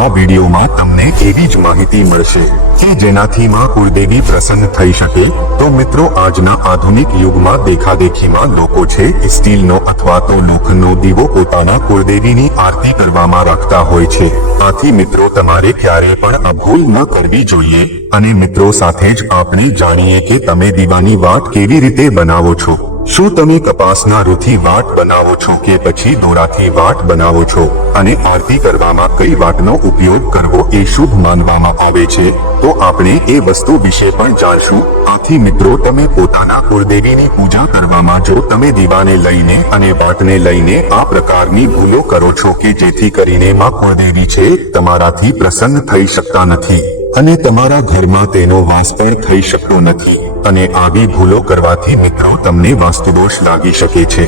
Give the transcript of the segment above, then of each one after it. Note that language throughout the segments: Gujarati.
આ વિડીયોમાં તમને એવી જ માહિતી મળશે કે જેનાથી માં કુળદેવી પ્રસન્ન થઈ શકે। તો મિત્રો, આજના આધુનિક યુગમાં દેખાદેખીમાં લોકો છે સ્ટીલનો અથવા તો લોખંડનો દીવો પોતાના કુળદેવીની આરતી કરવામાં રાખતા હોય છે। આથી મિત્રો, તમારે ક્યારે પણ આ ભૂલ ન કરવી જોઈએ। અને મિત્રો, સાથે જ આપણે જાણીએ કે તમે દીવાની વાટ કેવી રીતે બનાવો છો। શું તમે કપાસના રૂથી વાટ બનાવો છો કે પછી દોરાથી વાટ બનાવો છો? અને આરતી કરવામાં કઈ વાટનો ઉપયોગ કરવો એ શુભ માનવામાં આવે છે, તો આપણે એ વસ્તુ વિશે પણ જાણશું। આથી મિત્રો, તમે પોતાના કુળદેવીની પૂજા કરવામાં જો તમે દીવાને લઈને અને વાટને લઈને આ પ્રકારની ભૂલો કરો છો કે જેથી કરીને માં કુળદેવી છે તમારાથી પ્રસન્ન થઈ શકતા નથી અને તમારા ઘરમાં તેનો વાસ પણ થઈ શકતો નથી। અને આવી ભૂલો કરવાથી મિત્રો તમને વાસ્તુદોષ લાગી શકે છે।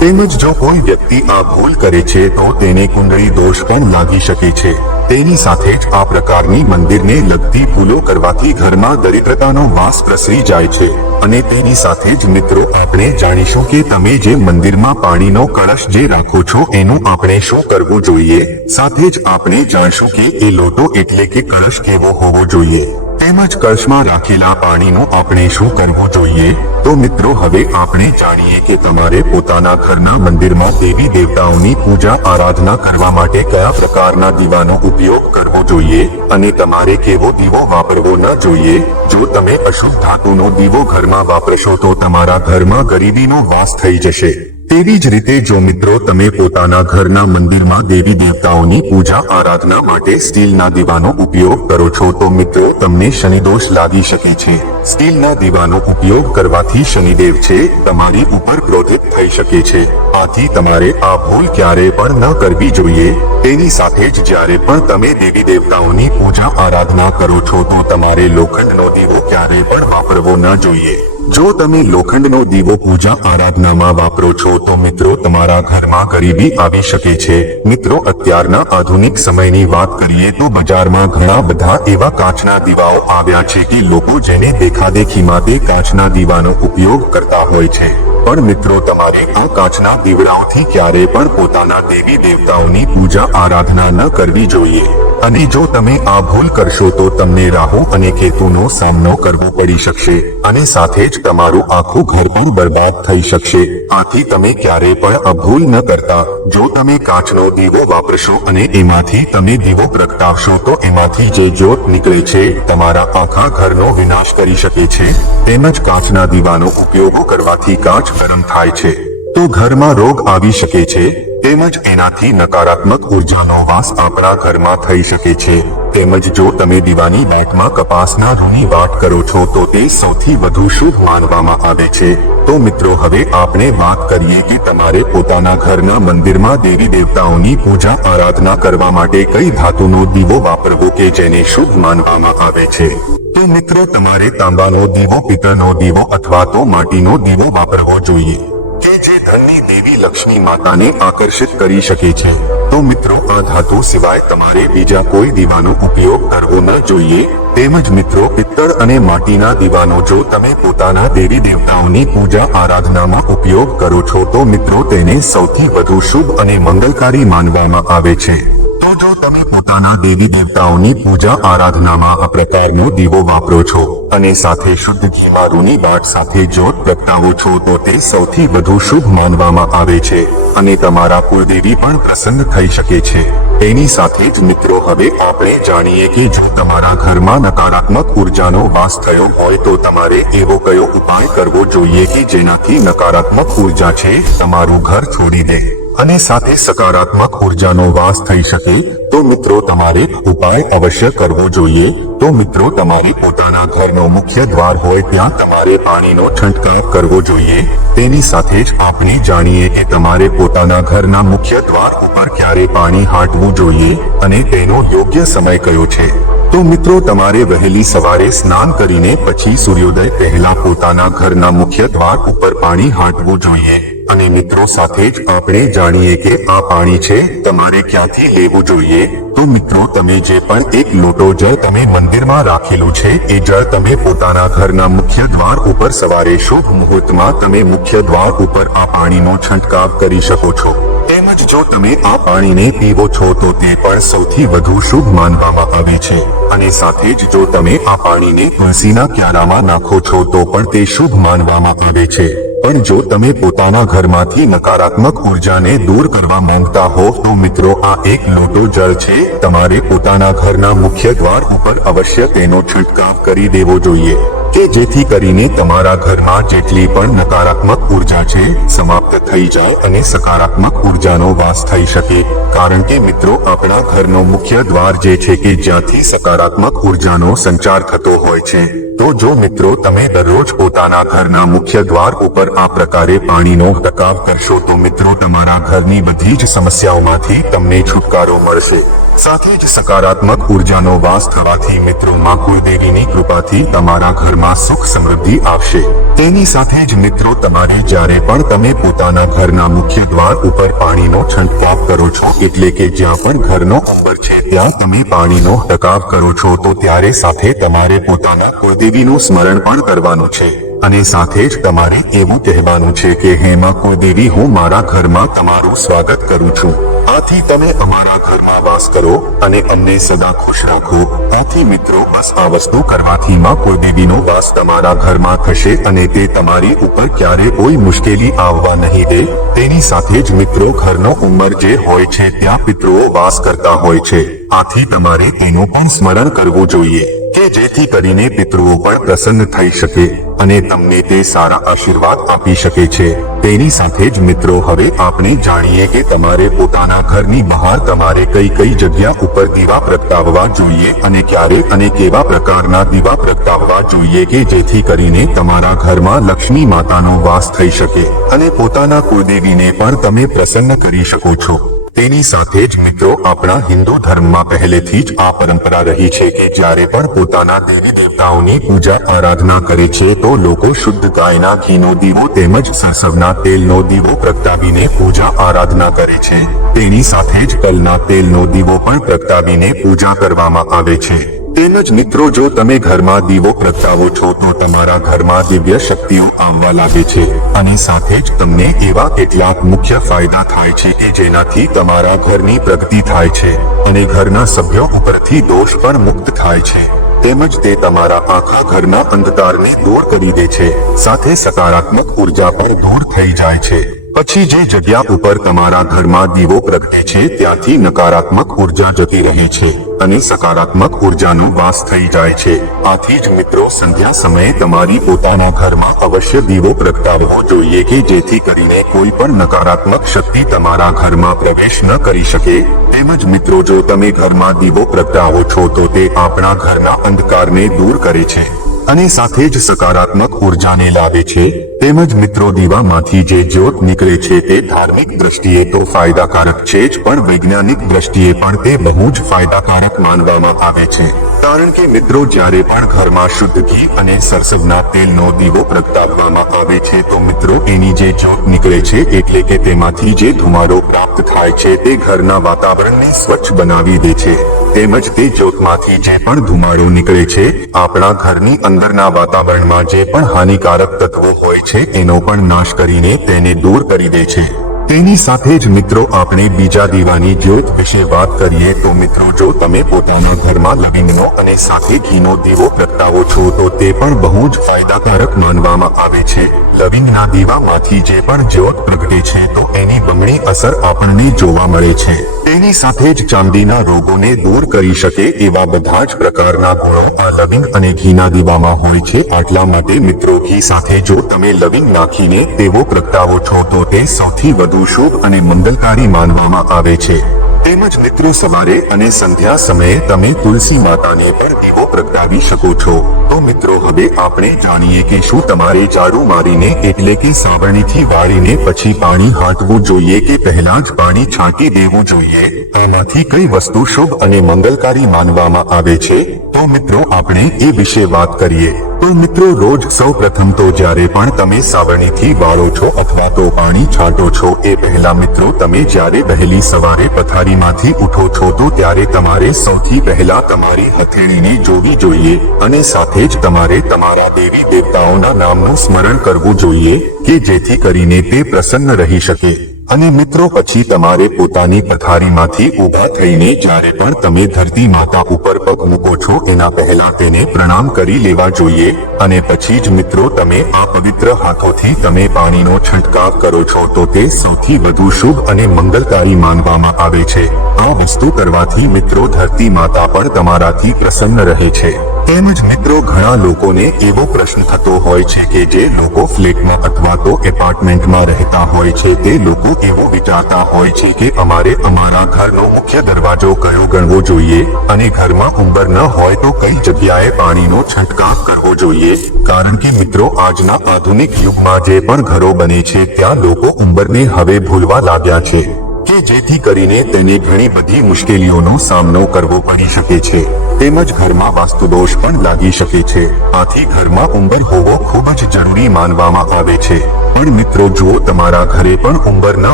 તેમજ જો કોઈ વ્યક્તિ આ ભૂલ કરે છે તો તેને કુંડળી દોષ પણ લાગી શકે છે। તેની સાથે જ આ પ્રકારની મંદિરને લગતી ભૂલો કરવાથી ઘરમાં દરિદ્રતાનો વાસ પ્રસરી જાય છે। અને તેની સાથે જ મિત્રો, આપણે જાણીશું કે તમે જે મંદિરમાં પાણીનો કળશ જે રાખો છો એનું આપણે શું કરવું જોઈએ। સાથે જ આપણે જાણશું કે એ લોટો એટલે કે કળશ કેવો હોવો જોઈએ, તેમજ કળશમાં રાખેલા પાણીનું આપણે શું કરવું જોઈએ। તો મિત્રો, હવે આપણે જાણીએ કે તમારે પોતાના ઘરના મંદિરમાં દેવી દેવતાઓની પૂજા આરાધના કરવા માટે કયા પ્રકારના દીવાનો ઉપયોગ કરવો જોઈએ અને તમારે કેવો દીવો વાપરવો ન જોઈએ। જો તમે અશુદ્ધ ધાતુનો દીવો ઘરમાં વાપરશો તો તમારા ઘરમાં ગરીબીનો વાસ થઈ જશે। તેવી જ રીતે જો મિત્રો, તમે પોતાના ઘરના મંદિરમાં દેવી દેવતાઓની પૂજા આરાધના માટે સ્ટીલના દીવાનો ઉપયોગ કરો છો તો મિત્રો, તમને શનિદોષ લાગી શકે છે। સ્ટીલના દીવાનો ઉપયોગ કરવાથી શનિદેવ છે તમારી ઉપર ક્રોધિત થઈ શકે છે। આથી તમારે આ ભૂલ ક્યારે પણ ન કરવી જોઈએ। તેની સાથે જ જ્યારે પણ તમે દેવી દેવતાઓની પૂજા આરાધના કરો છો તો તમારે લોખંડનો દીવો ક્યારે પણ વાપરવો ન જોઈએ। જો તમે લોખંડનો દીવો પૂજા આરાધનામાં વાપરો છો તો મિત્રો, તમારા ઘરમાં ગરીબી આવી શકે છે। મિત્રો, અત્યારના આધુનિક સમયની વાત કરીએ તો બજારમાં ઘણા બધા એવા કાચના દીવાઓ આવ્યા છે કે લોકો જેને દેખાદેખીમાં તે કાચના દીવાનો ઉપયોગ કરતા હોય છે। પણ મિત્રો, તમારે આ કાચના દીવડાઓથી ક્યારે પણ પોતાના દેવી દેવતાઓની પૂજા આરાધના ન કરવી જોઈએ। અને જો તમે આ ભૂલ કરશો તો તમને રાહુ અને કેતુનો સામનો કરવો પડી શકશે અને સાથે જ તમારું આખું ઘર પણ બરબાદ થઈ શકશે। આથી તમે ક્યારે પણ આ ભૂલ ન કરતા। જો તમે કાચનો દીવો વાપરશો અને એમાંથી તમે દીવો પ્રગટાવશો તો એમાંથી જે જ્યોત નીકળે છે તમારા આખા ઘરનો વિનાશ કરી શકે છે। તેમજ કાચના દીવાનો ઉપયોગ કરવાથી કાચ ગરમ થાય છે તો ઘરમાં રોગ આવી શકે છે। તેમજ એનાથી નકારાત્મક ઉર્જાનો વાસ આપણા ઘરમાં થઈ શકે છે। તેમજ જો તમે દીવાની વાટમાં કપાસના રૂની વાટ કરો છો તો તે સૌથી વધુ શુભ માનવામાં આવે છે। તો મિત્રો, હવે આપણે વાત કરીએ કે તમારે પોતાના ઘરના મંદિરમાં દેવી દેવતાઓની પૂજા આરાધના કરવા માટે કઈ ધાતુનો દીવો વાપરવો કે જેને શુભ માનવામાં આવે છે। તો મિત્રો, તમારે તાંબાનો દીવો, પિત્તળનો દીવો અથવા તો માટીનો દીવો વાપરવો જોઈએ કે જે ધનની દેવી લક્ષ્મી માતાને આકર્ષિત કરી શકે છે। તો મિત્રો, આ ધાતુ સિવાય તમારે બીજા કોઈ દીવાનો ઉપયોગ કરવો ન જોઈએ। તેમજ મિત્રો, પિત્તળ અને માટીના દીવાનો જો તમે પોતાના દેવી દેવતાઓની પૂજા આરાધનામાં ઉપયોગ કરો છો તો મિત્રો, તેને સૌથી વધુ શુભ અને મંગલકારી માનવામાં આવે છે। તો જો તમે પોતાના દેવી દેવતાઓની પૂજા આરાધનામાં આ પ્રકારનો દીવો વાપરો છો અને સાથે શુદ્ધ ઘીમાં રૂની વાટ સાથે જ્યોત પ્રગટાવો છો તો તે સૌથી વધુ શુભ માનવામાં આવે છે અને તમારા કુળદેવી પણ પ્રસન્ન થઈ શકે છે। તેની સાથે જ મિત્રો, હવે આપણે જાણીએ કે જો તમારા ઘરમાં નકારાત્મક ઉર્જાનો વાસ થયો હોય તો તમારે એવો કયો ઉપાય કરવો જોઈએ કે જેનાથી નકારાત્મક ઉર્જા છે તમારું ઘર છોડી દે અને સાથે સકારાત્મક ઉર્જાનો વાસ થઈ શકે। તો મિત્રો, તમારે ઉપાય અવશ્ય કરવો જોઈએ। તો મિત્રો, તમારે પોતાના ઘરનો મુખ્ય દ્વાર હોય ત્યાં તમારે પાણીનો છંટકાવ કરવો જોઈએ। તેની સાથે જ આપણે જાણીએ કે તમારે પોતાના ઘરના મુખ્ય દ્વાર ઉપર ક્યારે પાણી હાંટવું જોઈએ અને તેનો યોગ્ય સમય કયો છે। તો મિત્રો, તમારે વહેલી સવારે સ્નાન કરીને પછી સૂર્યોદય પહેલા પોતાના ઘરના મુખ્ય દ્વાર ઉપર પાણી હાંટવું જોઈએ। અને મિત્રો, સાથે જ આપણે જાણીએ કે આ પાણી છે તમારે ક્યાંથી લેવું જોઈએ। તો મિત્રો, તમે જે પણ એક લોટો જળ તમે મંદિરમાં રાખેલું છે એ જળ તમે પોતાના ઘરના મુખ્ય દ્વાર ઉપર સવારે શુભ મુહૂર્તમાં તમે મુખ્ય દ્વાર ઉપર આ પાણીનો છંટકાવ કરી શકો છો। તેમજ તેમજ જો તમે આ પાણીને પીવો છો તો તે પણ સૌથી વધુ શુભ માનવામાં આવે છે અને સાથે જ જો તમે આ પાણીને તુલસીના ક્યારામાં નાખો છો તો પણ તે શુભ માનવામાં આવે છે પણ જો તમે પોતાના ઘરમાંથી નકારાત્મક ઉર્જાને દૂર કરવા માંગતા હો તો મિત્રો આ એક લોટો જળ છે તમારે પોતાના ઘરના મુખ્ય દ્વાર ઉપર અવશ્ય તેનો છંટકાવ કરી દેવો જોઈએ કે જેથી કરીને તમારા ઘરમાં જેટલી પણ નકારાત્મક ઉર્જા છે સમાપ્ત થઈ જાય અને સકારાત્મક ઉર્જાનો વાસ થઈ શકે કારણ કે મિત્રો આપણા ઘરનો મુખ્ય દ્વાર જે છે કે જ્યાંથી સકારાત્મક ઉર્જાનો સંચાર થતો હોય છે તો જો મિત્રો તમે દરરોજ પોતાના ઘરના મુખ્ય દ્વાર ઉપર આ પ્રકારે પાણીનો ટકાવ કરશો તો મિત્રો તમારા ઘરની બધી જ સમસ્યાઓમાંથી તમને છુટકારો મળશે સાથે જ સકારાત્મક ઉર્જાનો વાસ થવાથી મિત્રો માં કુળદેવીની કૃપાથી તમારા ઘરમાં સુખ સમૃદ્ધિ આવશે તેની સાથે જ મિત્રો તમારે જ્યારે પણ તમે પોતાના ઘરના મુખ્ય દ્વાર ઉપર પાણીનો છંટકાવ કરો છો એટલે કે જ્યાં પણ ઘરનો અંબર છે ત્યાં તમે પાણીનો ટકાવ કરો છો તો ત્યારે સાથે તમારે પોતાના કુળદેવીનું સ્મરણ પણ કરવાનું છે અને સાથે જ તમારે એવું કહેવાનું છે કે હે માં કુળદેવી હું મારા ઘરમાં તમારું સ્વાગત કરું છું આથી તમે અમારા ઘરમાં વાસ કરો અને અમને સદા ખુશ રાખો આથી મિત્રો બસ આ વસ્તુ કરવાથી માં કુળદેવીનો વાસ તમારા ઘરમાં થશે અને તે તમારી ઉપર ક્યારે કોઈ મુશ્કેલી આવવા નહીં દે તેની સાથે જ મિત્રો ઘરનો ઉંમર જે હોય છે ત્યાં પિતૃઓ વાસ કરતા હોય છે આથી તમારે તેનું પણ સ્મરણ કરવું જોઈએ કે જેથી કરીને પિતૃઓ પણ પ્રસન્ન થઈ શકે અને તમને તે સારા આશીર્વાદ આપી શકે છે તેની સાથે જ મિત્રો હવે આપણે જાણીએ કે તમારે પોતાના ઘરની બહાર તમારે કઈ કઈ જગ્યા ઉપર દીવા પ્રગટાવવા જોઈએ અને ક્યારે અને કેવા પ્રકારના દીવા પ્રગટાવવા જોઈએ કે જેથી કરીને તમારા ઘરમાં લક્ષ્મી માતાનો વાસ થઈ શકે અને પોતાના કુળદેવીને પણ તમે પ્રસન્ન કરી શકો છો તેની સાથે જ મિત્રો આપણા હિન્દુ ધર્મમાં પહેલેથી જ આ પરંપરા રહી છે કે જ્યારે પણ પોતાના દેવી દેવતાઓની પૂજા આરાધના કરે છે તો લોકો શુદ્ધ ગાયના ઘીનો દીવો તેમજ સરસવના તેલનો દીવો પ્રગટાવીને પૂજા આરાધના કરે છે તેની સાથે જ તલના તેલનો દીવો પણ પ્રગટાવીને પૂજા કરવામાં આવે છે તેમજ મિત્રો જો તમે ઘરમાં દીવો પ્રગટાવો છો તો તમારા ઘરમાં દિવ્ય શક્તિઓ આવવા લાગે છે અને સાથે જ તમને એવા કેટલાક મુખ્ય ફાયદા થાય છે કે જેનાથી તમારા ઘરની પ્રગતિ થાય છે અને ઘરના સભ્યો ઉપરથી દોષ પણ મુક્ત થાય છે તેમજ તે તમારા આખા ઘરના અંધકારને દૂર કરી દે છે સાથે સકારાત્મક ઉર્જા પણ દૂર થઈ જાય છે પછી જે જગ્યા ઉપર તમારા ઘરમાં દીવો પ્રગટે છે ત્યાંથી નકારાત્મક ઉર્જા જતી રહે છે અને સકારાત્મક ઉર્જાનો વાસ થઈ જાય છે આથી જ મિત્રો સંધ્યા સમયે તમારી પોતાના ઘરમાં અવશ્ય દીવો પ્રગટાવવો જોઈએ કે જેથી કરીને કોઈ પણ નકારાત્મક શક્તિ તમારા ઘરમાં પ્રવેશ ન કરી શકે તેમજ મિત્રો જો તમે ઘરમાં દીવો પ્રગટાવો છો તો તે આપણા ઘરના અંધકારને દૂર કરે છે અને સાથે જ સકારાત્મક ઉર્જાને લાવે છે તેમજ મિત્રો દીવામાંથી જે જ્યોત નીકળે છે તે ધાર્મિક દ્રષ્ટિએ તો ફાયદાકારક છે જ પણ વૈજ્ઞાનિક દ્રષ્ટિએ પણ તે બહુ જ ફાયદાકારક માનવામાં આવે છે કારણ કે મિત્રો જ્યારે પણ ઘરમાં શુદ્ધ ઘી અને સરસવના તેલનો દીવો પ્રગટાવવામાં આવે છે તો મિત્રો એની જે જ્યોત નીકળે છે એટલે કે તેમાંથી જે ધુમાડો પ્રાપ્ત થાય છે તે ઘરના વાતાવરણને સ્વચ્છ બનાવી દે છે તેમજ તે જ્યોતમાંથી જે પણ ધુમાડો નીકળે છે આપણા ઘરની અંદરના વાતાવરણમાં જે પણ હાનિકારક તત્વો હોય છે એનો પણ નાશ કરીને તેને દૂર કરી દે છે તેની સાથે જ મિત્રો આપણે બીજા દીવાની જ્યોત વિશે વાત કરીએ તો મિત્રો જો તમે પોતાના ઘરમાં લવિંગનો અને સાથે ઘીનો દીવો પ્રગટાવો છો તો તે પણ બહુ જ ફાયદાકારક માનવામાં આવે છે લવિંગના દીવામાંથી જે પણ જ્યોત પ્રગટે છે તો એની બમણી અસર આપણને જોવા મળે છે તેની સાથે જ ચામડીના રોગોને દૂર કરી શકે એવા બધા જ પ્રકારના ગુણો આ લવિંગ અને ઘીના દીવામાં હોય છે આટલા માટે મિત્રો ઘી સાથે જો તમે લવિંગ નાખીને દીવો પ્રગટાવો છો તો તે સૌથી વધુ શુભ અને મંગલકારી માનવામાં આવે છે તેમજ મિત્રો સવારે અને સંધ્યા સમયે તમે તુલસી માતાને પણ દીવો પ્રગટાવી શકો છો તો મિત્રો હવે આપણે જાણીએ કે શું તમારે ઝાડુ મારીને એટલે કે સાવરણીથી વાળીને પછી પાણી હાંટવું જોઈએ કે પહેલા જ પાણી છાંટી દેવું જોઈએ આમાંથી કઈ વસ્તુ શુભ અને મંગલકારી માનવામાં આવે છે તો મિત્રો આપણે એ વિશે વાત કરીએ તો મિત્રો રોજ સૌ પ્રથમ તો જ્યારે પણ તમે સાવરણીથી વાળો છો અથવા તો પાણી છાંટો છો એ પહેલા મિત્રો તમે જ્યારે વહેલી સવારે પથારીમાંથી ઉઠો છો તો ત્યારે તમારે સૌથી પહેલા તમારી હથેળીને જોવી જોઈએ અને સાથે જ તમારે તમારા દેવી દેવતાઓના નામનું સ્મરણ કરવું જોઈએ કે જેથી કરીને તે પ્રસન્ન રહી શકે અને મિત્રો પછી તમારે પોતાની પથારીમાંથી ઊભા થઈને જ્યારે પણ તમે ધરતી માતા ઉપર પગ મૂકો છો એના પહેલા તેને પ્રણામ કરી લેવા જોઈએ અને પછી જ મિત્રો તમે આ પવિત્ર હાથોથી તમે પાણીનો છંટકાવ કરો છો તો તે સૌથી વધુ શુભ અને મંગલકારી માનવામાં આવે છે આ વસ્તુ કરવાથી મિત્રો ધરતી માતા પણ તમારાથી પ્રસન્ન રહે છે તેમજ મિત્રો ઘણા લોકોને એવો પ્રશ્ન થતો હોય છે કે જે લોકો ફ્લેટમાં અથવા તો એપાર્ટમેન્ટમાં રહેતા હોય છે તે લોકો એવું વિચારતા હોય છે કે અમારે અમારા ઘરનો મુખ્ય દરવાજો કયો ગણવો જોઈએ અને ઘરમાં ઉંબર ન હોય તો કઈ જગ્યાએ પાણીનો છંટકાવ કરવો જોઈએ કારણ કે મિત્રો આજના આધુનિક યુગમાં જે પણ ઘરો બને છે ત્યાં લોકો ઉંબરને હવે ભૂલવા લાગ્યા છે કે જેથી કરીને તેને ઘણી બધી મુશ્કેલીઓનો સામનો કરવો પડી શકે છે તેમજ ઘરમાં વાસ્તુદોષ પણ લાગી શકે છે આથી ઘરમાં ઉંબર હોવો ખૂબ જ જરૂરી માનવામાં આવે છે પણ મિત્રો જો તમારા ઘરે પણ ઉંબર ન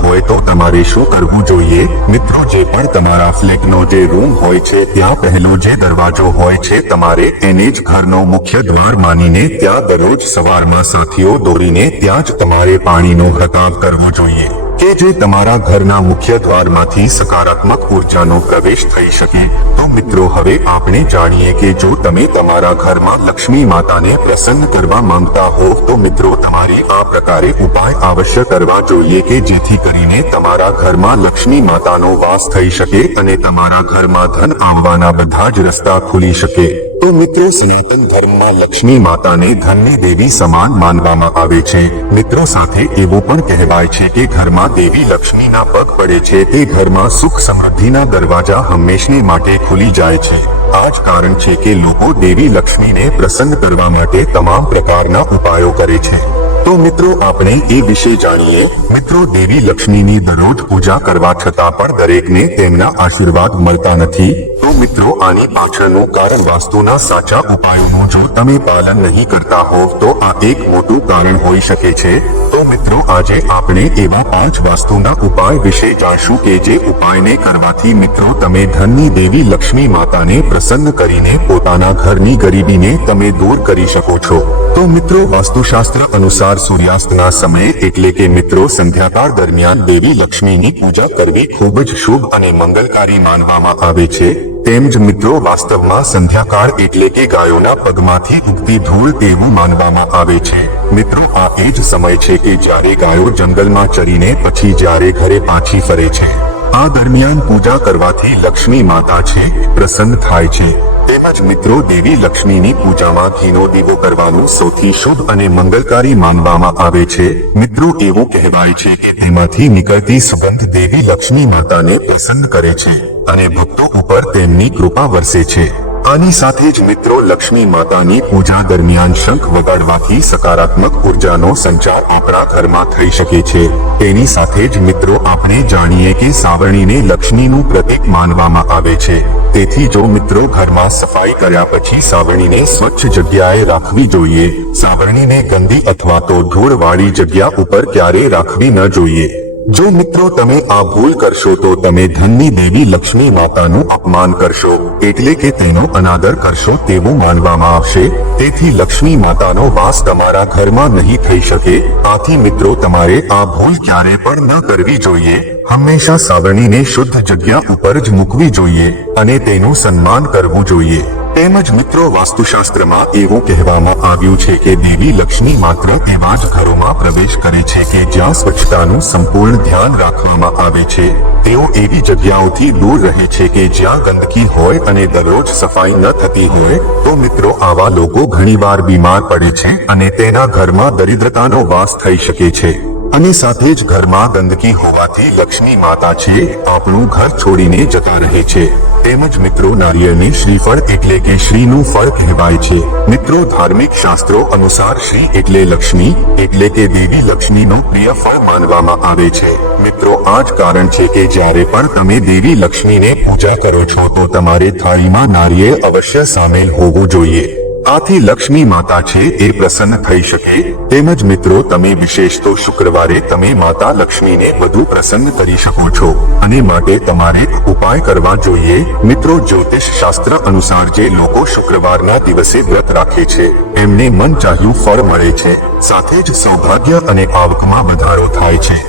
હોય તો તમારે શું કરવું જોઈએ મિત્રો જે પણ તમારા ફ્લેટનો જે રૂમ હોય છે ત્યાં પહેલો જે દરવાજો હોય છે તમારે એને જ ઘરનો મુખ્ય દ્વાર માનીને ત્યાં દરરોજ સવારમાં સાથીઓ દોરીને ત્યાં જ તમારે પાણીનો છંટકાવ કરવો જોઈએ કે જે તમારા ઘરના મુખ્ય દ્વારમાંથી સકારાત્મક ઉર્જાનો પ્રવેશ થઈ શકે તો મિત્રો હવે આપણે જાણીએ કે જો તમે તમારા ઘરમાં લક્ષ્મી માતાને પ્રસન્ન કરવા માંગતા હો તો મિત્રો તમારે આ પ્રકારે ઉપાય અવશ્ય કરવા જોઈએ કે જેથી કરીને તમારા ઘરમાં લક્ષ્મી માતાનો વાસ થઈ શકે અને તમારા ઘરમાં ધન આવવાના બધા જ રસ્તા ખુલી શકે તો મિત્રો સનાતન ધર્મમાં લક્ષ્મી માતાને ધનની દેવી સમાન માનવામાં આવે છે મિત્રો સાથે એવું પણ કહેવાય છે કે ઘરમાં દેવી લક્ષ્મીના પગ પડે છે તે ઘરમાં સુખ સમૃદ્ધિના દરવાજા હંમેશને માટે ખુલી જાય છે આ જ કારણ છે કે લોકો દેવી લક્ષ્મીને પ્રસન્ન કરવા માટે તમામ પ્રકારના ઉપાયો કરે છે તો મિત્રો આપણે એ વિશે જાણીએ મિત્રો દેવી લક્ષ્મીની દરરોજ પૂજા કરવા છતાં પણ દરેકને તેમના આશીર્વાદ મળતા નથી તો મિત્રો આની પાછળનું કારણ વાસ્તુના સાચા ઉપાયોનું જો તમે પાલન નહીં કરતા હો તો આ એક મોટું કારણ હોઈ શકે છે તો મિત્રો આજે આપણે એવા 5 વાસ્તુના ઉપાય વિશે જાણશું કે જે ઉપાયને કરવાથી મિત્રો તમે ધનની દેવી લક્ષ્મી માતાને પ્રસન્ન કરીને પોતાના ઘરની ગરીબીને તમે દૂર કરી શકો છો તો મિત્રો વાસ્તુશાસ્ત્ર અનુસાર સૂર્યાસ્તના સમયે એટલે કે મિત્રો સંધ્યાકાળ દરમિયાન દેવી લક્ષ્મીની પૂજા કરવી ખૂબ જ શુભ અને મંગલકારી માનવામાં આવે છે તેમ જ મિત્રો વાસ્તવમાં સંધ્યાકાળ એટલે કે ગાયોના પગમાંથી ઉગતી ધૂળ તેવું માનવામાં આવે છે મિત્રો આ એ જ સમય છે કે જ્યારે ગાયો જંગલમાં ચરીને પછી જ્યારે ઘરે પાછી ફરે છે આ દરમિયાન પૂજા કરવાથી લક્ષ્મી માતા છે પ્રસન્ન થાય છે તેમજ મિત્રો દેવી લક્ષ્મીની પૂજામાં ઘીનો દીવો કરવાનું સૌથી શુભ અને મંગલકારી માનવામાં આવે છે મિત્રો એવું કહેવાય છે કે તેમાંથી નીકળતી સુગંધ દેવી લક્ષ્મી માતાને પ્રસન્ન કરે છે અને ભક્તો ઉપર તેમની કૃપા વરસે છે આની સાથે જ મિત્રો લક્ષ્મી માતાની પૂજા દરમિયાન શંખ વગાડવાથી સકારાત્મક ઉર્જાનો સંચાર આપણા ઘરમાં થઈ શકે છે તેની સાથે જ મિત્રો આપણે જાણીએ કે સાવરણીને લક્ષ્મીનું પ્રતીક માનવામાં આવે છે તેથી જો મિત્રો ઘરમાં સફાઈ કર્યા પછી સાવરણીને સ્વચ્છ જગ્યાએ રાખવી જોઈએ સાવરણીને ગંદી અથવા તો ધૂળવાળી જગ્યા ઉપર ક્યારેય રાખવી ન જોઈએ જો મિત્રો તમે આ ભૂલ કરશો તો તમે ધનની દેવી લક્ષ્મી માતાનું અપમાન કરશો એટલે કે તેનો અનાદર કરશો તેવું માનવામાં આવશે તેથી લક્ષ્મી માતાનો વાસ તમારા ઘરમાં નહીં થઈ શકે આથી મિત્રો તમારે આ ભૂલ ક્યારે પણ ન કરવી જોઈએ હંમેશા સાવરણીને શુદ્ધ જગ્યા ઉપર જ મૂકવી જોઈએ અને તેનું સન્માન કરવું જોઈએ તેમજ મિત્રો વાસ્તુશાસ્ત્રમાં એવું કહેવામાં આવ્યું છે કે દેવી લક્ષ્મી માત્ર એવા જ ઘરોમાં પ્રવેશ કરે છે કે જ્યાં સ્વચ્છતાનું સંપૂર્ણ ધ્યાન રાખવામાં આવે છે તેઓ એવી જગ્યાઓથી દૂર રહે છે કે જ્યાં ગંદકી હોય અને દરરોજ સફાઈ ન થતી હોય તો મિત્રો આવા લોકો ઘણીવાર બીમાર પડે છે અને તેના ઘરમાં દરિદ્રતાનો વાસ થઈ શકે છે અને સાથે જ ઘરમાં ગંદકી હોવાથી લક્ષ્મી માતા છે આપણું ઘર છોડીને જતા રહે છે તેમજ મિત્રો નારિયેળને શ્રીફળ એટલે કે શ્રીનું ફળ કહેવાય છે મિત્રો ધાર્મિક શાસ્ત્રો અનુસાર શ્રી એટલે લક્ષ્મી એટલે કે દેવી લક્ષ્મીનો પ્રિય ફળ માનવામાં આવે છે મિત્રો આ જ કારણ છે કે જ્યારે પણ તમે દેવી લક્ષ્મીને પૂજા કરો છો તો તમારે થાળીમાં નારિયેળ અવશ્ય સામેલ હોવું જોઈએ આથી લક્ષ્મી માતા છે એ પ્રસન્ન થઈ શકે તેમજ મિત્રો તમે વિશેષ તો શુક્રવારે તમે માતા લક્ષ્મીને વધુ પ્રસન્ન કરી શકો છો અને માટે તમારે ઉપાય કરવા જોઈએ મિત્રો જ્યોતિષ શાસ્ત્ર અનુસાર જે લોકો શુક્રવારના દિવસે વ્રત રાખે છે એમને મન ચાહ્યું ફળ મળે છે સાથે જ સૌભાગ્ય અને આવકમાં વધારો થાય છે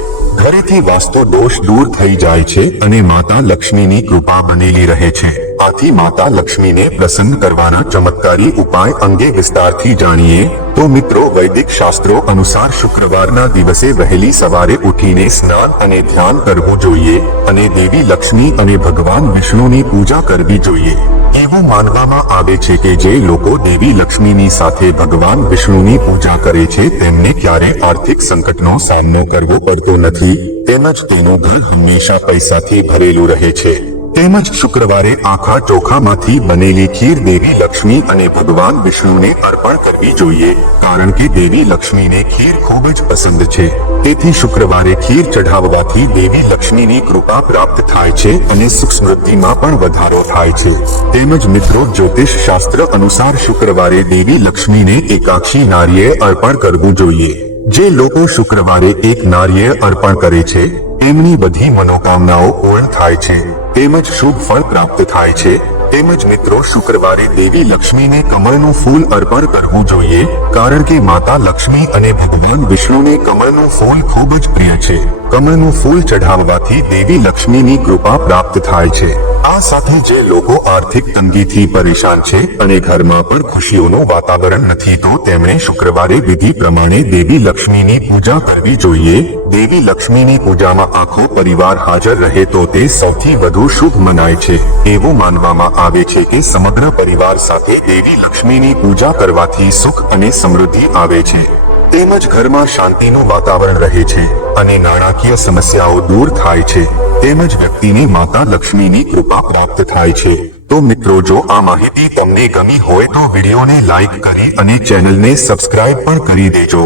ઘરેથી વાસ્તુ દોષ દૂર થઈ જાય છે અને માતા લક્ષ્મીની કૃપા બનેલી રહે છે. આથી માતા લક્ષ્મીને પ્રસન્ન કરવાના ચમત્કારી ઉપાય અંગે વિસ્તારથી જાણીએ તો મિત્રો, વૈદિક શાસ્ત્રો અનુસાર શુક્રવારના દિવસે વહેલી સવારે ઉઠીને સ્નાન અને ધ્યાન કરવું જોઈએ અને દેવી લક્ષ્મી અને ભગવાન વિષ્ણુની પૂજા કરવી જોઈએ. એવું માનવામાં આવે છે કે જે લોકો દેવી લક્ષ્મીની સાથે ભગવાન વિષ્ણુની પૂજા કરે છે તેમને ક્યારે આર્થિક સંકટનો સામનો કરવો પડતો નથી, તેમજ તેનું ઘર હંમેશા પૈસાથી ભરેલું રહે છે. તેમજ શુક્રવારે આખા ચોખામાંથી બનેલી ખીર દેવી લક્ષ્મી અને ભગવાન વિષ્ણુને અર્પણ કરવી જોઈએ, કારણ કે દેવી લક્ષ્મીને ખીર ખૂબ જ પસંદ છે. તેથી શુક્રવારે ખીર ચઢાવવાથી દેવી લક્ષ્મીની કૃપા પ્રાપ્ત થાય છે અને સુખ સમૃદ્ધિમાં પણ વધારો થાય છે. તેમજ મિત્રો, જ્યોતિષ શાસ્ત્ર અનુસાર શુક્રવારે દેવી લક્ષ્મીને એકાક્ષી નારિયેળ અર્પણ કરવું જોઈએ. જે લોકો શુક્રવારે એક નારિયેળ અર્પણ કરે છે તેમની બધી મનોકામનાઓ પૂર્ણ થાય છે તેમજ શુભ ફળ પ્રાપ્ત થાય છે. તેમજ મિત્રો, શુક્રવારે દેવી લક્ષ્મીને કમળનું ફૂલ અર્પણ કરવું જોઈએ, કારણ કે માતા લક્ષ્મી અને ભગવાન વિષ્ણુને કમળનું ફૂલ ખૂબ જ પ્રિય છે. કમળનું ફૂલ ચઢાવવાથી દેવી લક્ષ્મીની કૃપા પ્રાપ્ત થાય છે. આ સાથે જે લોકો આર્થિક તંગીથી પરેશાન છે અને ઘરમાં પણ ખુશીઓનું વાતાવરણ નથી તો તેમણે શુક્રવારે વિધિ પ્રમાણે દેવી લક્ષ્મીની પૂજા કરવી જોઈએ. દેવી લક્ષ્મીની પૂજામાં આખો પરિવાર હાજર રહે તો તે સૌથી વધુ શુભ મનાય છે. એવું માનવામાં આવે છે કે સમગ્ર પરિવાર સાથે દેવી લક્ષ્મીની પૂજા કરવાથી સુખ અને સમૃદ્ધિ આવે છે. તેમજ ઘરમાં શાંતિનું વાતાવરણ રહે છે અને નાણાકીય સમસ્યાઓ દૂર થાય છે. તેમજ વ્યક્તિને માતા લક્ષ્મીની કૃપા પ્રાપ્ત થાય છે. તો મિત્રો, જો આ માહિતી તમને ગમી હોય તો વિડીયોને લાઈક કરી અને ચેનલને સબસ્ક્રાઇબ પણ કરી દેજો.